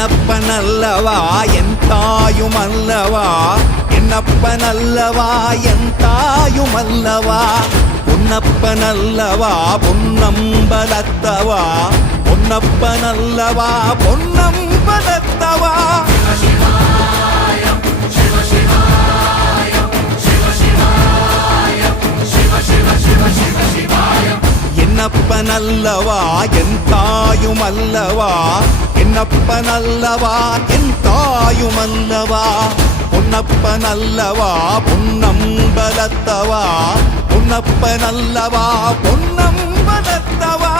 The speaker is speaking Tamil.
என்னப்பனல்லவா என் தாயுமல்லவா, என்னப்பனல்லவா என் தாயுமல்லவா, பொன்னப்பனல்லவா பொன்னம்பலத்தவா, பொன்னப்பனல்லவா பொன்னம்பலத்தவா. என்னப்பனல்லவா என் தாயுமல்லவா, என்னப்பனல்லவா என் தாயுமல்லவா, பொன்னப்பனல்லவா பொன்னம்பலத்தவா, பொன்னப்பனல்லவா பொன்னம்பலத்தவா.